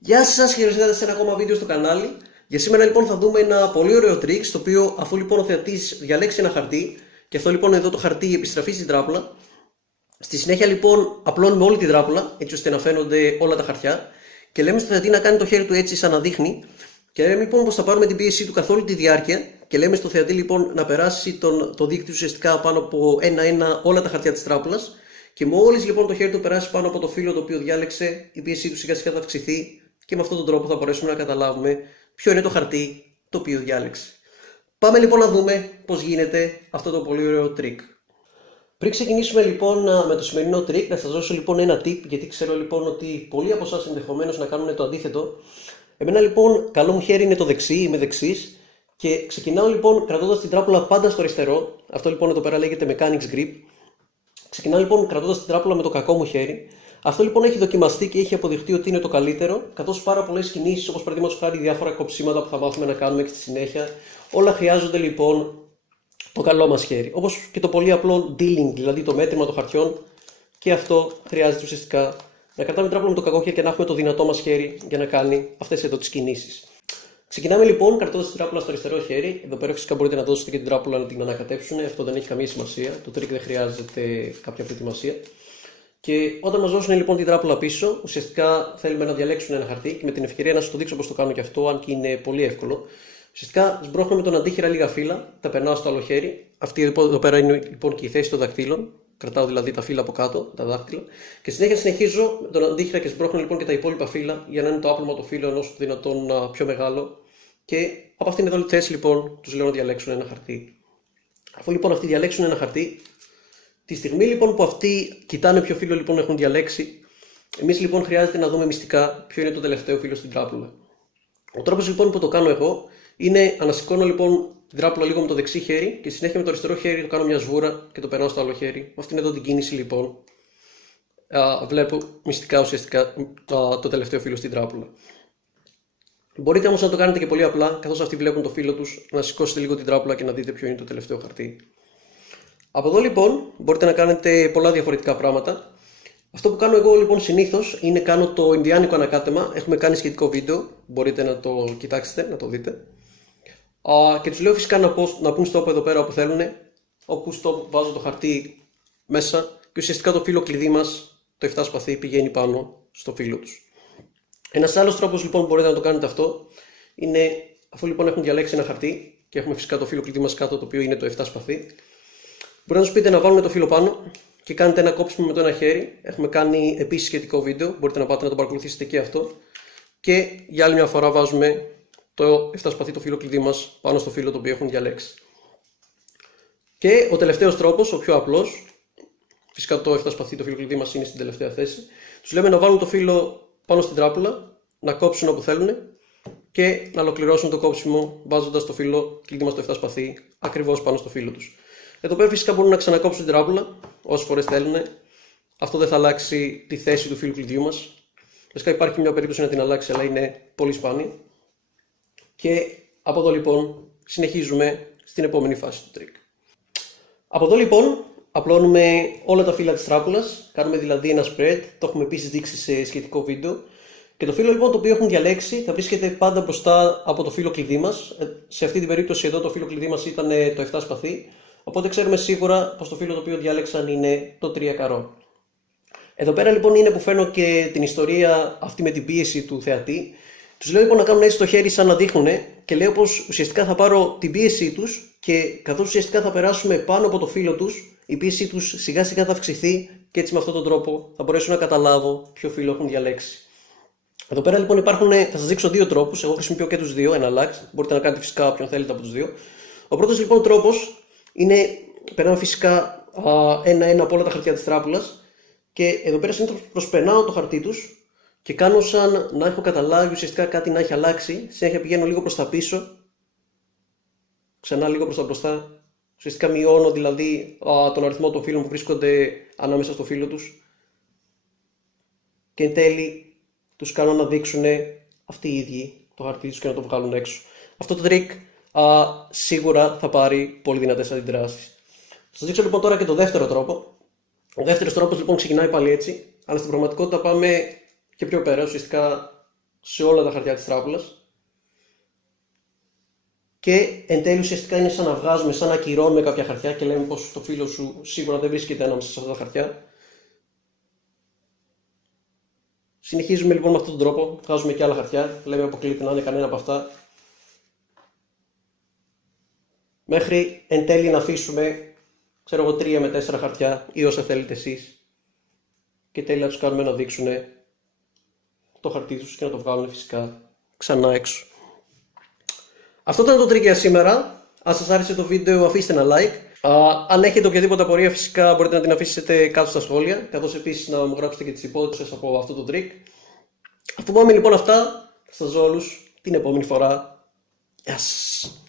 Γεια σας και ήρθατε σε ένα ακόμα βίντεο στο κανάλι. Για σήμερα λοιπόν θα δούμε ένα πολύ ωραίο τρίκ, στο οποίο αφού λοιπόν ο θεατής διαλέξει ένα χαρτί, και αυτό λοιπόν εδώ το χαρτί επιστραφεί στην τράπουλα, στη συνέχεια λοιπόν απλώνουμε όλη την τράπουλα έτσι ώστε να φαίνονται όλα τα χαρτιά και λέμε στο θεατή να κάνει το χέρι του έτσι σαν να δείχνει και λέμε λοιπόν πως θα πάρουμε την πίεσή του καθ' όλη τη διάρκεια και λέμε στο θεατή λοιπόν να περάσει το δίκτυο ουσιαστικά πάνω από ένα-ένα όλα τα χαρτιά της τράπουλας και μόλις λοιπόν το χέρι του περάσει πάνω από το φύλλο το οποίο διάλεξε, η πίεσή του σιγά σιγά θα αυξηθεί και με αυτόν τον τρόπο θα μπορέσουμε να καταλάβουμε ποιο είναι το χαρτί το οποίο διάλεξε. Πάμε λοιπόν να δούμε πώς γίνεται αυτό το πολύ ωραίο trick. Πριν ξεκινήσουμε λοιπόν με το σημερινό trick, να σας δώσω λοιπόν ένα tip, γιατί ξέρω λοιπόν ότι πολλοί από εσάς ενδεχομένως να κάνουν το αντίθετο. Εμένα λοιπόν καλό μου χέρι είναι το δεξί, είμαι δεξής και ξεκινάω λοιπόν κρατώντας την τράπουλα πάντα στο αριστερό. Αυτό λοιπόν εδώ πέρα λέγεται mechanics grip. Ξεκινάω λοιπόν κρατώντας την τράπουλα με το κακό μου χέρι. Αυτό λοιπόν έχει δοκιμαστεί και έχει αποδειχτεί ότι είναι το καλύτερο, καθώς πάρα πολλές κινήσεις, όπως παραδείγματος χάρη διάφορα κοψίματα που θα μάθουμε να κάνουμε και στη συνέχεια, όλα χρειάζονται λοιπόν το καλό μας χέρι. Όπως και το πολύ απλό dealing, δηλαδή το μέτρημα των χαρτιών, και αυτό χρειάζεται ουσιαστικά να κρατάμε την τράπουλα με το κακό χέρι και να έχουμε το δυνατό μας χέρι για να κάνει αυτές εδώ τις κινήσεις. Ξεκινάμε λοιπόν κρατώντας την τράπουλα στο αριστερό χέρι. Εδώ πέρα φυσικά μπορείτε να δώσετε και την τράπουλα να την ανακατέψουν, αυτό δεν έχει καμία σημασία. Το trick δεν χρειάζεται κάποια προετοιμασία. Και όταν μας δώσουν λοιπόν την τράπουλα πίσω, ουσιαστικά θέλουμε να διαλέξουν ένα χαρτί και με την ευκαιρία να σας το δείξω πώς το κάνω και αυτό, αν και είναι πολύ εύκολο. Ουσιαστικά σμπρώχνω με τον αντίχειρα λίγα φύλλα, τα περνάω στο άλλο χέρι. Αυτή εδώ πέρα είναι λοιπόν και η θέση των δακτύλων. Κρατάω δηλαδή τα φύλλα από κάτω, τα δάχτυλα. Και συνέχεια συνεχίζω με τον αντίχειρα και σμπρώχνω λοιπόν και τα υπόλοιπα φύλλα για να είναι το άπλωμα το φύλλο ενός δυνατόν πιο μεγάλο. Και από αυτήν εδώ τη θέση λοιπόν τους λέω να διαλέξουν ένα χαρτί. Αφού λοιπόν αυτοί διαλέξουν ένα χαρτί, τη στιγμή λοιπόν που αυτοί κοιτάνε ποιο φύλλο λοιπόν έχουν διαλέξει, εμείς λοιπόν χρειάζεται να δούμε μυστικά ποιο είναι το τελευταίο φύλλο στην τράπουλα. Ο τρόπος λοιπόν που το κάνω εγώ είναι ανασηκώνω λοιπόν την τράπουλα λίγο με το δεξί χέρι και συνέχεια με το αριστερό χέρι το κάνω μια σβούρα και το περνάω στο άλλο χέρι. Με αυτήν εδώ την κίνηση λοιπόν βλέπω μυστικά ουσιαστικά το τελευταίο φύλλο στην τράπουλα. Μπορείτε όμως να το κάνετε και πολύ απλά, καθώς αυτοί βλέπουν το φύλλο τους, να σηκώσετε λίγο την τράπουλα και να δείτε ποιο είναι το τελευταίο χαρτί. Από εδώ λοιπόν μπορείτε να κάνετε πολλά διαφορετικά πράγματα. Αυτό που κάνω εγώ λοιπόν συνήθως είναι κάνω το Ινδιάνικο ανακάτεμα. Έχουμε κάνει σχετικό βίντεο, μπορείτε να το κοιτάξετε, να το δείτε. Και τους λέω φυσικά να πούν stop εδώ πέρα όπου θέλουν. Όπου stop βάζω το χαρτί μέσα και ουσιαστικά το φύλλο κλειδί μας, το 7 σπαθί, πηγαίνει πάνω στο φύλλο τους. Ένας άλλος τρόπος λοιπόν που μπορείτε να το κάνετε αυτό είναι, αφού λοιπόν έχουν διαλέξει ένα χαρτί και έχουμε φυσικά το φύλλο κλειδί μας κάτω, το οποίο είναι το 7 σπαθί, μπορείτε να τους πείτε να βάλουν το φύλλο πάνω και κάνετε ένα κόψιμο με το ένα χέρι. Έχουμε κάνει επίσης σχετικό βίντεο, μπορείτε να πάτε να το παρακολουθήσετε και αυτό. Και για άλλη μια φορά βάζουμε το 7 σπαθί, το φύλλο κλειδί μας, πάνω στο φύλλο το οποίο έχουν διαλέξει. Και ο τελευταίος τρόπος, ο πιο απλός, φυσικά το 7 σπαθί, το φύλλο κλειδί μας είναι στην τελευταία θέση. Τους λέμε να βάλουν το φύλλο πάνω στην τράπουλα, να κόψουν όπου θέλουν και να ολοκληρώσουν το κόψιμο βάζοντας το φύλλο κλειδί μας το 7 σπαθί ακριβώς πάνω στο φύλλο τους. Εδώ πέρα φυσικά μπορούν να ξανακόψουν την τράπουλα όσες φορές θέλουν. Αυτό δεν θα αλλάξει τη θέση του φύλλου κλειδιού μας. Φυσικά υπάρχει μια περίπτωση να την αλλάξει, αλλά είναι πολύ σπάνια. Και από εδώ λοιπόν συνεχίζουμε στην επόμενη φάση του trick. Από εδώ λοιπόν απλώνουμε όλα τα φύλλα της τράπουλας, κάνουμε δηλαδή ένα spread, το έχουμε επίσης δείξει σε σχετικό βίντεο. Και το φύλλο λοιπόν το οποίο έχουν διαλέξει θα βρίσκεται πάντα μπροστά από το φύλλο κλειδί μας. Σε αυτή την περίπτωση εδώ το φύλλο κλειδί μας ήταν το 7 σπαθί. Οπότε ξέρουμε σίγουρα πως το φύλλο το οποίο διάλεξαν είναι το 3 καρό. Εδώ πέρα λοιπόν είναι που φέρνω και την ιστορία αυτή με την πίεση του θεατή. Τους λέω λοιπόν να κάνουν έτσι το χέρι σαν να δείχνουν και λέω πως ουσιαστικά θα πάρω την πίεσή τους και καθώς ουσιαστικά θα περάσουμε πάνω από το φύλλο τους, η πίεσή τους σιγά σιγά θα αυξηθεί και έτσι με αυτόν τον τρόπο θα μπορέσω να καταλάβω ποιο φύλλο έχουν διαλέξει. Εδώ πέρα λοιπόν θα σας δείξω δύο τρόπους, εγώ χρησιμοποιώ και τους δύο, ένα αλλάξ, μπορείτε να κάνετε φυσικά όποιον θέλετε από τους δύο. Ο πρώτος λοιπόν τρόπος είναι, περνάω φυσικά ένα-ένα από όλα τα χαρτιά της τράπουλας και εδώ πέρα συνήθως προσπερνάω το χαρτί τους και κάνω σαν να έχω καταλάβει ουσιαστικά κάτι να έχει αλλάξει. Συνέχεια πηγαίνω λίγο προς τα πίσω, ξανά λίγο προς τα μπροστά. Ουσιαστικά μειώνω δηλαδή τον αριθμό των φύλλων που βρίσκονται ανάμεσα στο φύλλο τους και εν τέλει τους κάνω να δείξουν αυτοί οι ίδιοι το χαρτί τους και να το βγάλουν έξω. Αυτό το trick σίγουρα θα πάρει πολύ δυνατές αντιδράσεις. Θα σας δείξω λοιπόν τώρα και το δεύτερο τρόπο. Ο δεύτερος τρόπος λοιπόν ξεκινάει πάλι έτσι, αλλά στην πραγματικότητα πάμε και πιο πέρα. Ουσιαστικά σε όλα τα χαρτιά της τράπουλας. Και εν τέλει ουσιαστικά είναι σαν να βγάζουμε, σαν να ακυρώνουμε κάποια χαρτιά και λέμε πως το φίλο σου σίγουρα δεν βρίσκεται ανάμεσα σε αυτά τα χαρτιά. Συνεχίζουμε λοιπόν με αυτόν τον τρόπο, βγάζουμε και άλλα χαρτιά, λέμε αποκλείται να είναι κανένα από αυτά. Μέχρι εν τέλει να αφήσουμε, ξέρω εγώ, 3 με 4 χαρτιά ή όσα θέλετε εσείς. Και τέλει να τους κάνουμε να δείξουν το χαρτί τους και να το βγάλουν φυσικά ξανά έξω. Αυτό ήταν το trick για σήμερα. Αν σας άρεσε το βίντεο αφήστε ένα like. Αν έχετε οποιαδήποτε απορία φυσικά μπορείτε να την αφήσετε κάτω στα σχόλια. Καθώς επίσης να μου γράψετε και τις υπότιτλες από αυτό το trick. Αφού πάμε λοιπόν αυτά, θα σας ζω όλους την επόμενη φορά. Γεια σας.